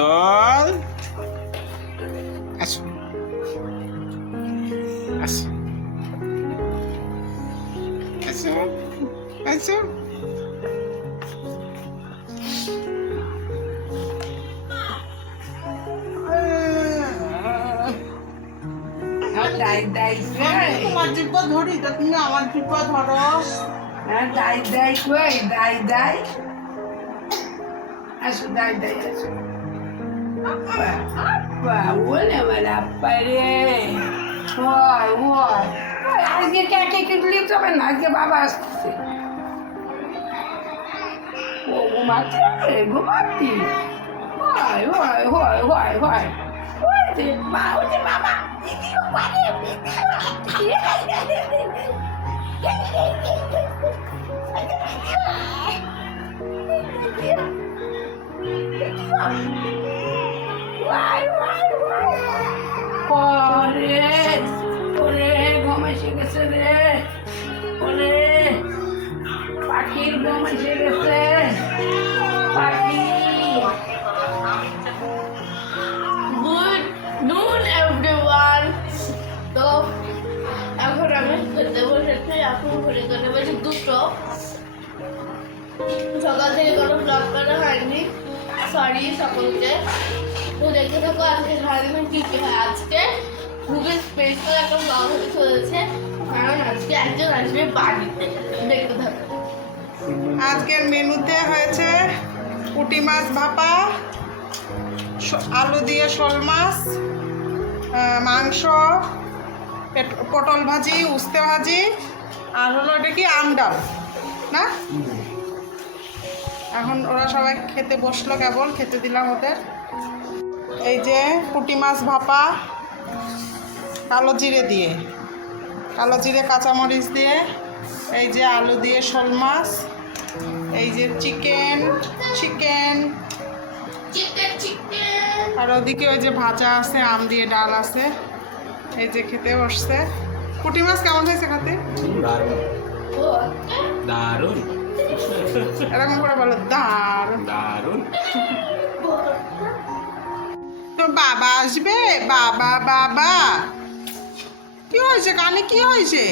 বোতল আসো আসো আসো আসো তোমার জিব্বা ধরি তো তুমি আমার জিব্বা ধরো। আসো দাই আসো আপা বলে বলে আপা রে হয় আজকে কেটে কিনলি তবে না আজকে বাবা আসছে ও ঘুমাচ্ছে ঘুমাচ্ছি হয় বাবা ঘুম এসে গেছে রে ওরে পাখির ঘুম এসে গেছে পাখি গুড নুন এভরিওয়ান। তো এখন আমি খেতে বসেছি, এখন ঘুরে ঘুরে বসে দুটো। সকাল থেকে কোনো ব্লগ করা হয়নি, সরি সকলকে। তো দেখতে থাকো আজকে সারাদিন কী কী হয়। আজকে খুবই স্পেশাল একটা ব্লগ হতে চলেছে, কারণ আজকে একজন আসবে বাড়িতে। দেখতে থাকো। আজকের মেনুতে হয়েছে পুঁটি মাছ ভাপা, আলু দিয়ে শোল মাছ, মাংস, পটল ভাজি, উস্তে ভাজি, আর হলো এটা কি আম ডাল না। এখন ওরা সবাই খেতে বসলো, কেবল খেতে দিলাম ওদের। এই যে পুঁটি মাছ ভাপা কালো জিরে দিয়ে, কালো জিরে কাঁচামরিচ দিয়ে, এই যে আলু দিয়ে শোল মাছ, এই যে চিকেন, আর ওদিকে ওই যে ভাজা আছে, আম দিয়ে ডাল আছে। এই যে খেতে বসছে। পুঁটি মাছ কেমন হয়েছে খেতে? দারুণ এরকম করে বলো দারুণ। দারুণ। তো বাবা আসবে, বাবা কি হয়েছে কানে, কি হয়েছে?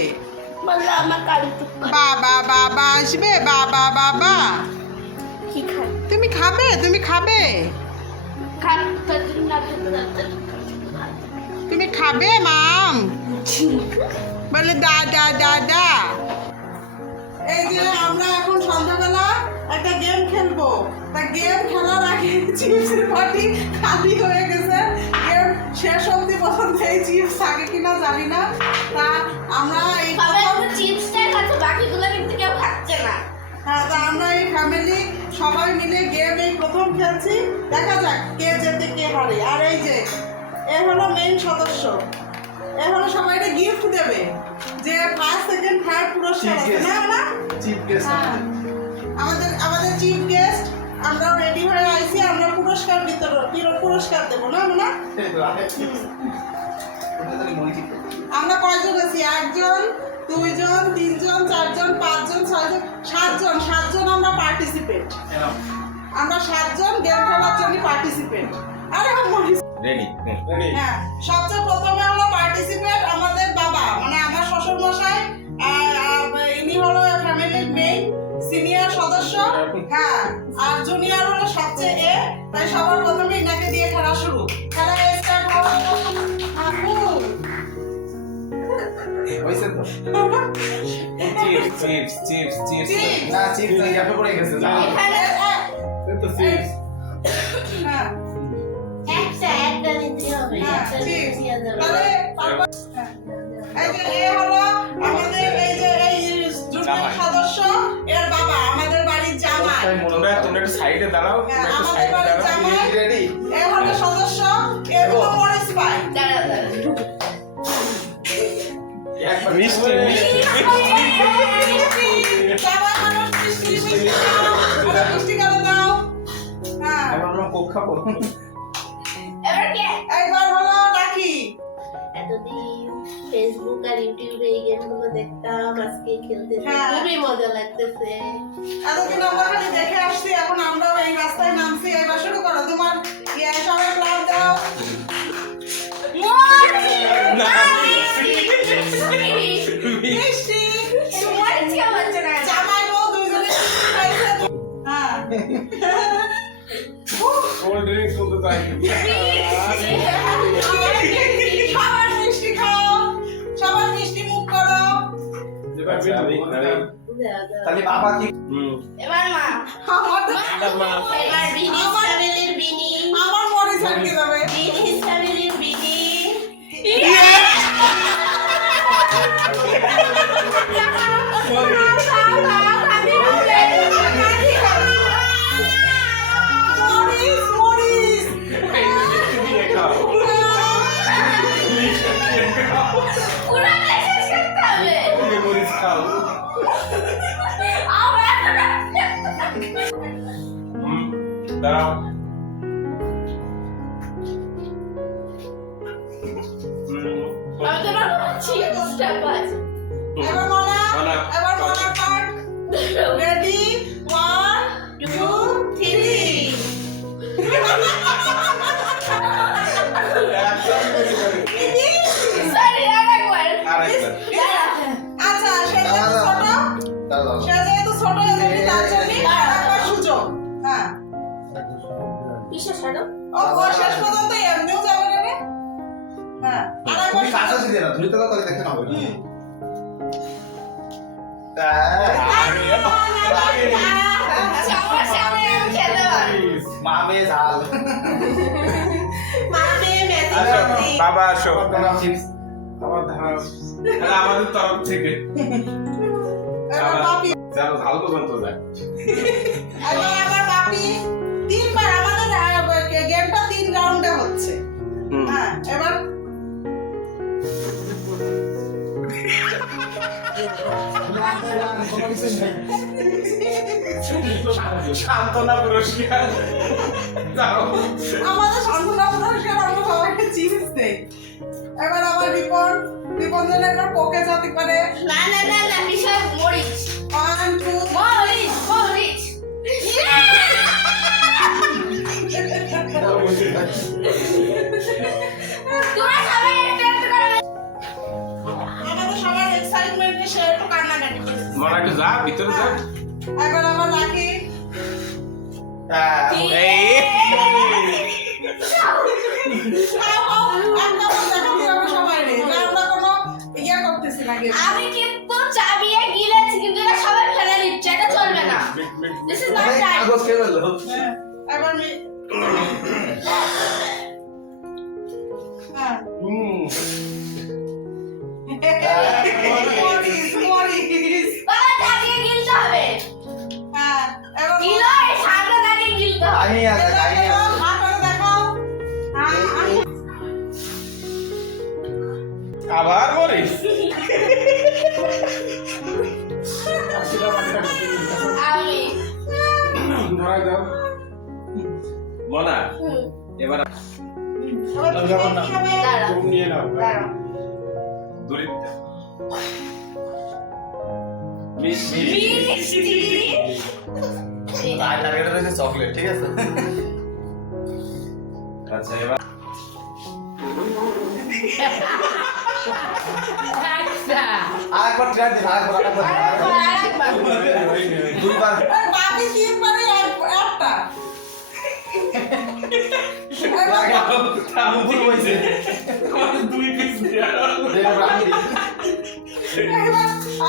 বললো আমার কালি বাবা আসবে, বাবা কি খায় তুমি খাবে তুমি খাবে মাম বলে দাদা। এই যে আমরা এখন সন্ধ্যাবেলা একটা গেম খেলবো, তা গেম খেলার আগে চিপসের পাটি খালি হয়ে গেছে। গেম শেষ অবধি পছন্দ এই চিপস থাকে কিনা জানি না। তা আমরা এই চিপসটাই খাচ্ছে, বাকিগুলো কিন্তু কেউ খাচ্ছে না। হ্যাঁ, তা আমরা এই ফ্যামিলি সবাই মিলে গেম এই প্রথম খেলছি, দেখা যাক কে জেতে কে হারে। আর এই যে এ হলো মেইন সদস্য, এ হলো সবাইকে গিফট দেবে, যে ফার্স্ট সেকেন্ড থার্ড পুরস্কার আছে না চিফ গেস্ট আমাদের চিফ গেস্ট। আমরাও রেডি হয়ে আইছি, আমরা পুরস্কার পুরস্কার দেবো না আমরা কয়জন আছি? 1 জন 2 জন 3 জন 4 জন 5 জন 6 জন 7 জন আমরা পার্টিসিপেট। আমরা 7 জন গেম খেলার জন্য পার্টিসিপেট। আরে রেডি। হ্যাঁ, সবচেয়ে প্রথমে হলো পার্টিসিপেট আমাদের বাবা, মানে আমার শ্বশুর মশাই। ইনি হলো ফ্যামিলির মেইন সিনিয়র সদস্য। হ্যাঁ, আর জুনিয়র হলো সবচেয়ে তাই সবার প্রথমে ইনাকে দিয়ে খেলা শুরু। খেলা স্টার্ট হলো। আপু হইছে তো চিপস না, চিপস না, ইয়াপে পড়ে গেছে না তো চিপস। হ্যাঁ একটা নিতে হবে, একটা দিয়ে দেবো। তাহলে এই যে এ হলো আমাদের এই যে এই জুনিয়র সদস্য, এর বাবা আমাদের বাড়ির জামাই। তোমরা একটু সাইডে দাঁড়াও, একটু আমাদের সাইডে বাড়ির দাঁড়াও। জামাই রেডি। এ হলো সদস্য, এ হলো মরিস ভাই। দাঁড়া একবার মিষ্টি জামাই মানুষ মিষ্টি কেন দাও? হ্যাঁ, আমরা কোক খাবো। এবার কে? এইবার হলো রাখি। এতদিন ফেসবুক আর ইউটিউবে এই গেমগুলো দেখতাম, আজকে খেলতে হ্যাঁ। খুবই মজা লাগতেছে। এতদিন আমরা খালি দেখে আসছি, এখন আমরাও এই রাস্তায় নামছি। এবার শুরু করো তোমার সবাই ক্লাব দাও। মিষ্টি জামাই বউ দুইজনে মিষ্টি খাইছে। হ্যাঁ কোল্ড ড্রিঙ্কস শুনতে চাই সবার মিষ্টি খাও, সবার মিষ্টি মুখ করো। তাহলে বাবা কি এবার মা, আমার তো- এবার বিনি ফ্যামিলির বিনি, আমার মনে থাকতে যাবে। বিনি ফ্যামিলির বিনি। Morris, Morris. পুরো দেশে খেতে হবে। মরিচ খাও দাঁড়াও আমি তো না পাচ্ছি স্টেপ বাই এবার মনা, মনা। এবার মনা কাট। রেডি 1 2 3। সরি আরেকবার। আরেকবার আচ্ছা সে যেহেতু ছোট, সে যেহেতু ছোট এজন্য তার জন্য আরেকবার সুযোগ। হ্যাঁ কিসের শাড়ো? ও শেষ পর্যন্ত এমনিও যাবে না রে। হ্যাঁ আরেকবার তুমি কাঁচা ছিল না তুমি তো করে দেখতে না হবে আমার সামনে আমি খেলতে পারি। মামে ঝাল মানে মেথি আসো, মেথি। বাবা আসো চিপস আমার ধান আমাদের তরফ থেকে এবার বাপি, জানো ঝাল পর্যন্ত যায় এবার আবার বাপি। তিনবার আমাদের গেমটা 3 রাউন্ডে হচ্ছে। হ্যাঁ এবার সান্ত্বনা পুরস্কার যাও আমাদের সান্ত্বনা পুরস্কার আমরা সবাইকে চিপস দেই। এবার আবার রিপন যেন একবার পোকে যাতে পারে। না না না না কিসের মরিচ? 1 2 মরিচ মরিচ। তোরা সবাই একটু একটু করে আমাদের সবার এক্সাইটমেন্টে সে একটু কান্নাকাটি করে। মনে একটু যা ভিতরে যা এখন আবার রাখি। আমি কিন্তু চাবিয়ে গিলেছি কিন্তু এটা সবাই ফেলে দিচ্ছে, এটা চলবে না। This is not right. এবার বাবা চাবিয়ে গিলতে হবে। গিলো এই সামনে দাঁড়িয়ে গিলতে হবে। আবার মরিস আমি মনা এবার দাঁড়া নিয়ে নাও দাঁড়া। দূরিত মিষ্টি মিষ্টি। চকলেট ঠিক আছে আচ্ছা এবার আচ্ছা আরেকবার ট্রাই দিন আরেকবার আরেকবার। দুইবার বাকি 3 বারে একটা। ভুল হয়েছে আমাদের 2 পিস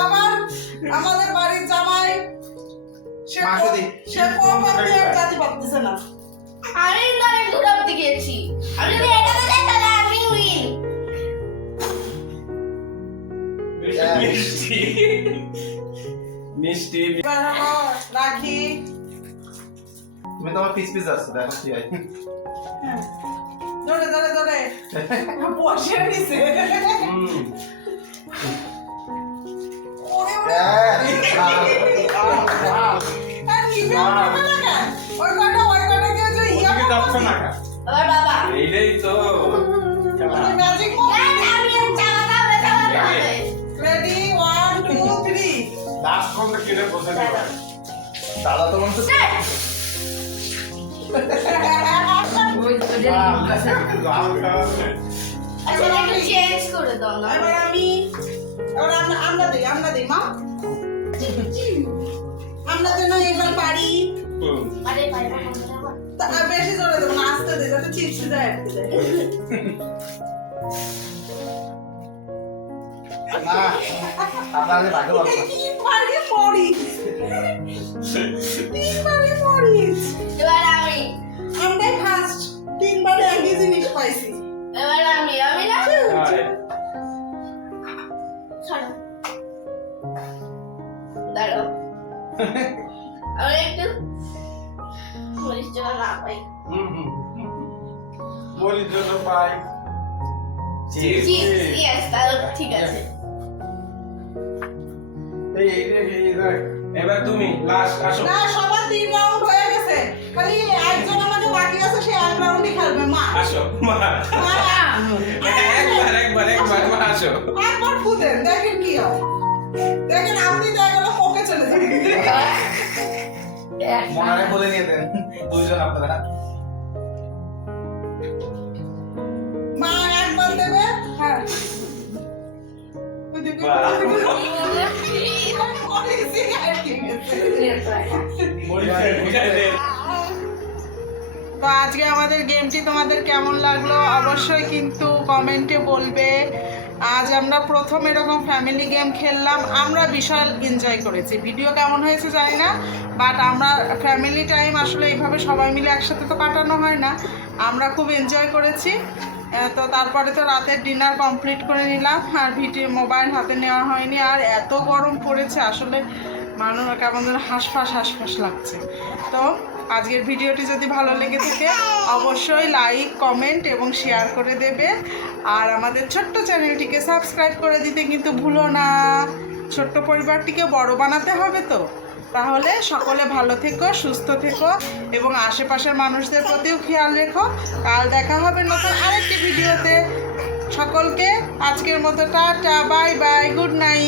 আবার আমাদের বাড়ির জামাই সে মাংস দিই। সে কোপাতে জাতি পারতেছে না। আমি অনেক দূর অব্দি গেছি। আমি যদি এটাতে যাই তাহলে আমি উইন। মিষ্টি মিষ্টি এবার হলো রাখি। তুমি তোমার পিস পিস আসছো দেখো কি হয় ধরে ধরে ধরে বসে নিছে। ওরে ওরে আর নিবে না কেন? ওই কটা দিয়ে যে ইয়া যাচ্ছে না আবার বাবা। এইটাই তো ম্যাজিক না, আমি আর চালাতে হবে দাদা তো বলছে ওই তো যে আছে। আচ্ছা একটু চেঞ্জ করে দাও না এবার আমরা দিই মা আমরা যেন এবার পারি আরে ভাই বেশি জোরে দেবো না আস্তে দিই যাতে চিপস যায় আটকে যায় না আপনাদের ভাগ্য ভালো তিনবারই পড়িস এবার আমি আমরাই ফার্স্ট তিনবারে একই জিনিস পাইছি এবার আমি না ছাড়ো দাঁড়াও আমি একটু মরিচ জন্য না পাই বলির জন্য পাই চিপস ইয়েস তাহলে ঠিক আছে এবার তুমি লাস্ট আসো না সবার 3 রাউন্ড হয়ে গেছে খালি একজন আমাদের বাকি আছে সে এক রাউন্ডই খেলবে মা আসো মা একবার মা আসো একবার ফুদেন দেখেন কি হয় দেখেন আপনি দেখা গেল পোকে চলে যাবেন মনারে বলে নিয়ে দেন দুইজন আপনারা মা একবার দেবে হ্যাঁ ওই দেখুন, পড়েছি, আর কি গেছে। তো আজকে আমাদের গেমটি তোমাদের কেমন লাগলো অবশ্যই কিন্তু কমেন্টে বলবে আজ আমরা প্রথম এরকম ফ্যামিলি গেম খেললাম আমরা বিশাল এনজয় করেছি ভিডিও কেমন হয়েছে জানি না বাট আমরা ফ্যামিলি টাইম আসলে এইভাবে সবাই মিলে একসাথে তো কাটানো হয় না আমরা খুব এনজয় করেছি তো তারপরে তো রাতের ডিনার কমপ্লিট করে নিলাম আর মোবাইল হাতে নেওয়া হয়নি আর এত গরম পড়েছে আসলে মানুষ কেমন যেন হাঁসফাঁস লাগছে তো আজকের ভিডিওটি যদি ভালো লেগে থাকে অবশ্যই লাইক কমেন্ট এবং শেয়ার করে দেবে আর আমাদের ছোট্ট চ্যানেলটিকে সাবস্ক্রাইব করে দিতে কিন্তু ভুলো না ছোট্ট পরিবারটিকে বড় বানাতে হবে তো তাহলে সকলে ভালো থেকো সুস্থ থেকো এবং আশেপাশের মানুষদের প্রতিও খেয়াল রেখো কাল দেখা হবে নতুন আরেকটি ভিডিওতে সকলকে আজকের মতো tata bye bye good night